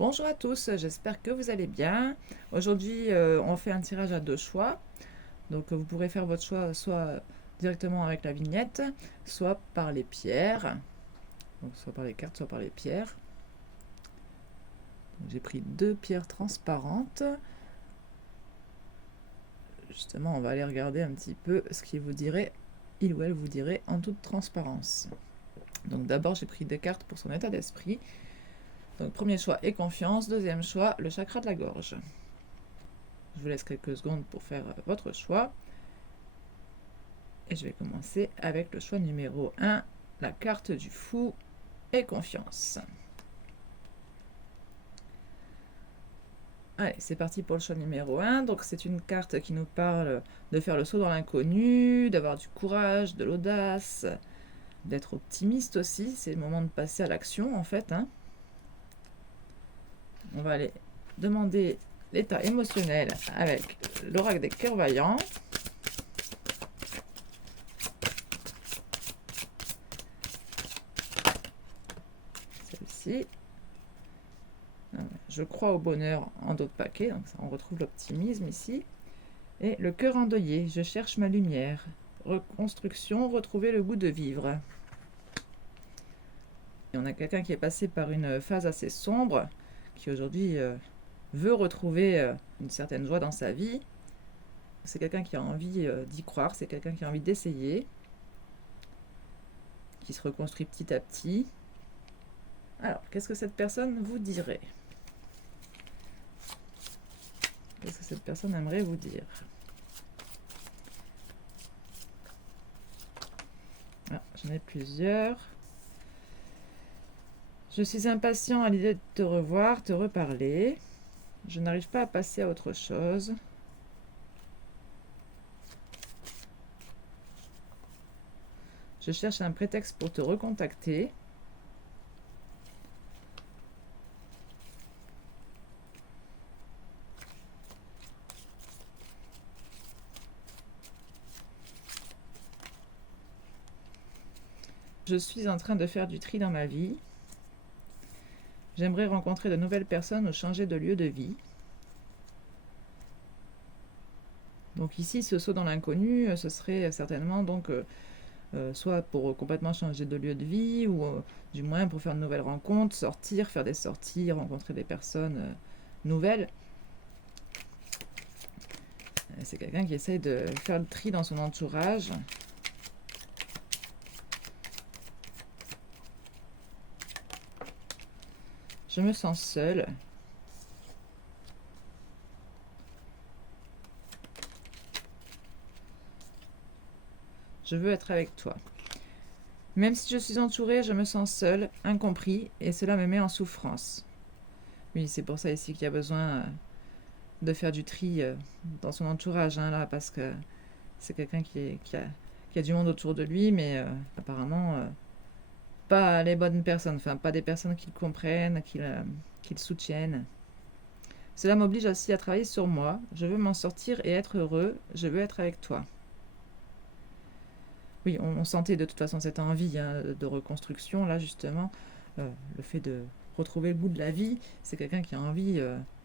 Bonjour à tous, j'espère que vous allez bien. Aujourd'hui, on fait un tirage à deux choix. Donc, vous pourrez faire votre choix soit directement avec la vignette, soit par les pierres. Donc, soit par les cartes, soit par les pierres. J'ai pris deux pierres transparentes. Justement, on va aller regarder un petit peu ce qu'il vous dirait, il ou elle vous dirait en toute transparence. Donc, d'abord, j'ai pris des cartes pour son état d'esprit. Donc, premier choix et confiance. Deuxième choix, le chakra de la gorge. Je vous laisse quelques secondes pour faire votre choix. Et je vais commencer avec le choix numéro 1, la carte du fou et confiance. Allez, c'est parti pour le choix numéro 1. Donc, c'est une carte qui nous parle de faire le saut dans l'inconnu, d'avoir du courage, de l'audace, d'être optimiste aussi. C'est le moment de passer à l'action, en fait. On va aller demander l'état émotionnel avec l'oracle des cœurs vaillants. Celle-ci. Je crois au bonheur en d'autres paquets, donc ça, on retrouve l'optimisme ici. Et le cœur endeuillé, je cherche ma lumière. Reconstruction, retrouver le goût de vivre. Et on a quelqu'un qui est passé par une phase assez sombre, qui aujourd'hui veut retrouver une certaine joie dans sa vie. C'est quelqu'un qui a envie d'y croire, c'est quelqu'un qui a envie d'essayer, qui se reconstruit petit à petit. Alors, qu'est-ce que cette personne vous dirait ? Qu'est-ce que cette personne aimerait vous dire ? Ah, j'en ai plusieurs. Je suis impatient à l'idée de te revoir, te reparler. Je n'arrive pas à passer à autre chose. Je cherche un prétexte pour te recontacter. Je suis en train de faire du tri dans ma vie. J'aimerais rencontrer de nouvelles personnes ou changer de lieu de vie. Donc ici, ce saut dans l'inconnu, ce serait certainement donc soit pour complètement changer de lieu de vie ou du moins pour faire de nouvelles rencontres, sortir, faire des sorties, rencontrer des personnes nouvelles. C'est quelqu'un qui essaye de faire le tri dans son entourage. Je me sens seule. Je veux être avec toi. Même si je suis entourée, je me sens seule, incompris, et cela me met en souffrance. Oui, c'est pour ça ici qu'il y a besoin de faire du tri dans son entourage, là, parce que c'est quelqu'un qui a du monde autour de lui, mais apparemment pas les bonnes personnes, enfin pas des personnes qui le comprennent, qui le soutiennent. Cela m'oblige aussi à travailler sur moi. Je veux m'en sortir et être heureux. Je veux être avec toi. Oui, on sentait de toute façon cette envie de reconstruction, là justement, le fait de retrouver le goût de la vie. C'est quelqu'un qui a envie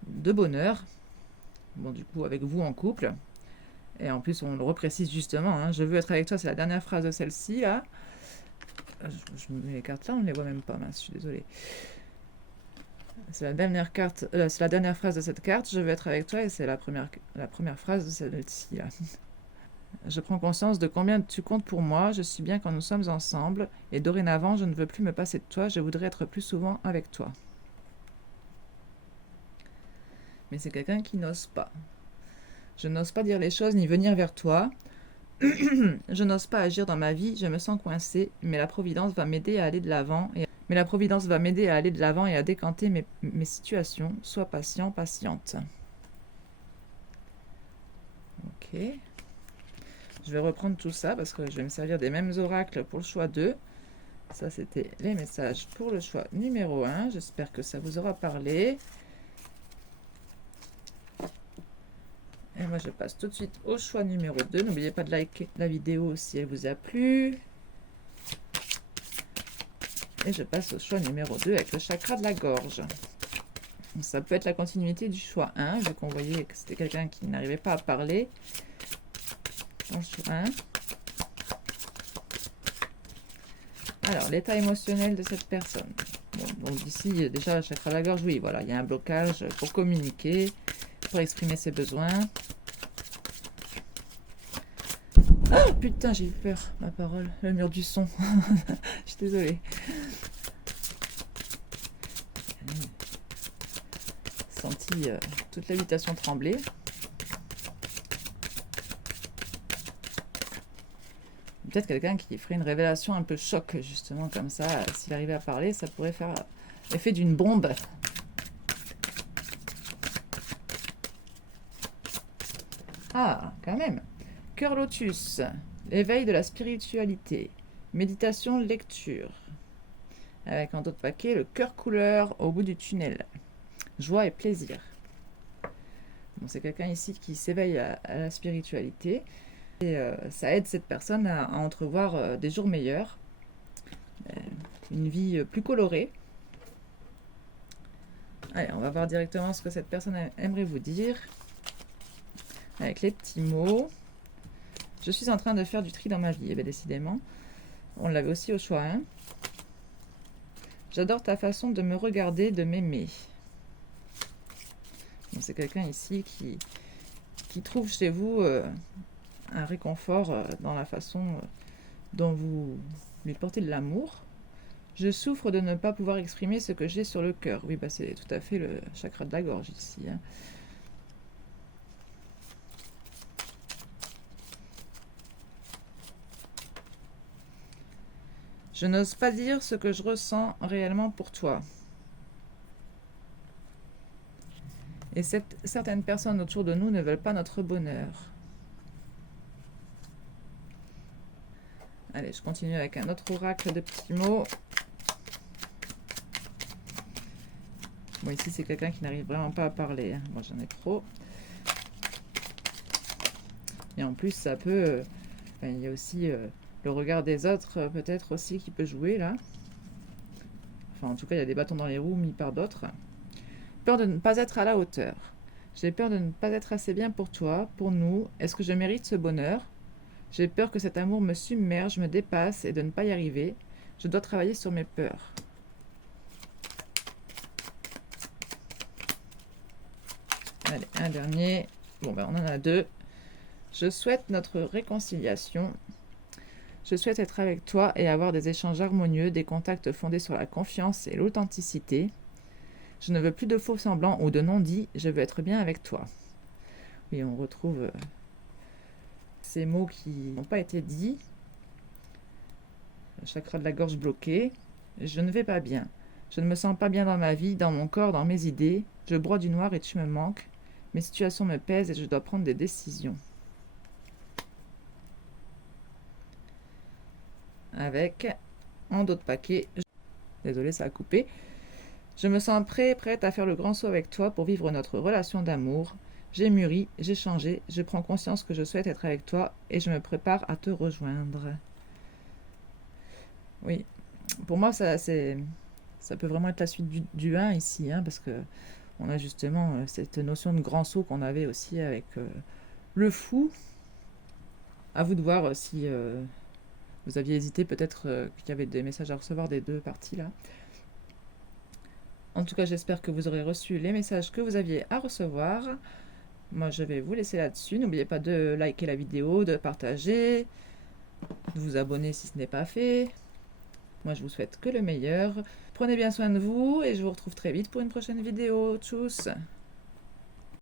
de bonheur. Bon, du coup, avec vous en couple. Et en plus, on le reprécise justement. Je veux être avec toi, c'est la dernière phrase de celle-ci, là. Je me mets les cartes là, on ne les voit même pas, mince, je suis désolée. C'est la dernière carte, c'est la dernière phrase de cette carte. Je veux être avec toi, et c'est la première phrase de celle-ci, là. Je prends conscience de combien tu comptes pour moi. Je suis bien quand nous sommes ensemble. Et dorénavant, je ne veux plus me passer de toi. Je voudrais être plus souvent avec toi. Mais c'est quelqu'un qui n'ose pas. Je n'ose pas dire les choses ni venir vers toi. Je n'ose pas agir dans ma vie. Je me sens coincée. Mais la Providence va m'aider à aller de l'avant. Mais la Providence va m'aider à aller de l'avant et à décanter mes situations. Sois patient, patiente. Ok. Je vais reprendre tout ça parce que je vais me servir des mêmes oracles pour le choix 2. Ça, c'était les messages pour le choix numéro 1. J'espère que ça vous aura parlé. Et moi, je passe tout de suite au choix numéro 2. N'oubliez pas de liker la vidéo si elle vous a plu. Et je passe au choix numéro 2 avec le chakra de la gorge. Ça peut être la continuité du choix 1, vu qu'on voyait que c'était quelqu'un qui n'arrivait pas à parler. Dans le choix 1. Alors, l'état émotionnel de cette personne. Bon, donc d'ici, déjà, chakra de la gorge, oui, voilà, il y a un blocage pour communiquer, pour exprimer ses besoins. Oh putain, j'ai eu peur, ma parole, le mur du son. Je suis désolée. Senti toute l'habitation trembler. Peut-être quelqu'un qui ferait une révélation un peu choc, justement, comme ça. S'il arrivait à parler, ça pourrait faire l'effet d'une bombe. Ah, quand même. Cœur lotus, l'éveil de la spiritualité, méditation, lecture. Avec en d'autres paquets, le cœur couleur au bout du tunnel. Joie et plaisir. Bon, c'est quelqu'un ici qui s'éveille à la spiritualité. Et ça aide cette personne à entrevoir des jours meilleurs, une vie plus colorée. Allez, on va voir directement ce que cette personne aimerait vous dire. Avec les petits mots. Je suis en train de faire du tri dans ma vie. Et bien décidément, on l'avait aussi au choix 1. J'adore ta façon de me regarder, de m'aimer. C'est quelqu'un ici qui trouve chez vous un réconfort dans la façon dont vous lui portez de l'amour. Je souffre de ne pas pouvoir exprimer ce que j'ai sur le cœur. Oui, bah c'est tout à fait le chakra de la gorge ici. Hein. Je n'ose pas dire ce que je ressens réellement pour toi. Et certaines personnes autour de nous ne veulent pas notre bonheur. Allez, je continue avec un autre oracle de petits mots. Bon, ici, c'est quelqu'un qui n'arrive vraiment pas à parler. Hein. Moi, j'en ai trop. Et en plus, ça peut... il y a aussi le regard des autres, peut-être aussi, qui peut jouer, là. Enfin, en tout cas, il y a des bâtons dans les roues mis par d'autres. Peur de ne pas être à la hauteur. J'ai peur de ne pas être assez bien pour toi, pour nous. Est-ce que je mérite ce bonheur? J'ai peur que cet amour me submerge, me dépasse et de ne pas y arriver. Je dois travailler sur mes peurs. Allez, un dernier. Bon, ben on en a 2. Je souhaite notre réconciliation. Je souhaite être avec toi et avoir des échanges harmonieux, des contacts fondés sur la confiance et l'authenticité. Je ne veux plus de faux semblants ou de non-dits, je veux être bien avec toi. Oui, on retrouve ces mots qui n'ont pas été dits. Le chakra de la gorge bloqué. Je ne vais pas bien. Je ne me sens pas bien dans ma vie, dans mon corps, dans mes idées. Je broie du noir et tu me manques. Mes situations me pèsent et je dois prendre des décisions. Avec, en d'autres paquets, désolé, ça a coupé. Je me sens prête à faire le grand saut avec toi pour vivre notre relation d'amour. J'ai mûri, j'ai changé, je prends conscience que je souhaite être avec toi et je me prépare à te rejoindre. Oui, pour moi, ça peut vraiment être la suite du 1 ici, hein, parce que on a justement cette notion de grand saut qu'on avait aussi avec le fou. À vous de voir si vous aviez hésité, peut-être qu'il y avait des messages à recevoir des deux parties là. En tout cas, j'espère que vous aurez reçu les messages que vous aviez à recevoir. Moi, je vais vous laisser là-dessus. N'oubliez pas de liker la vidéo, de partager, de vous abonner si ce n'est pas fait. Moi, je vous souhaite que le meilleur. Prenez bien soin de vous et je vous retrouve très vite pour une prochaine vidéo. Tchuss!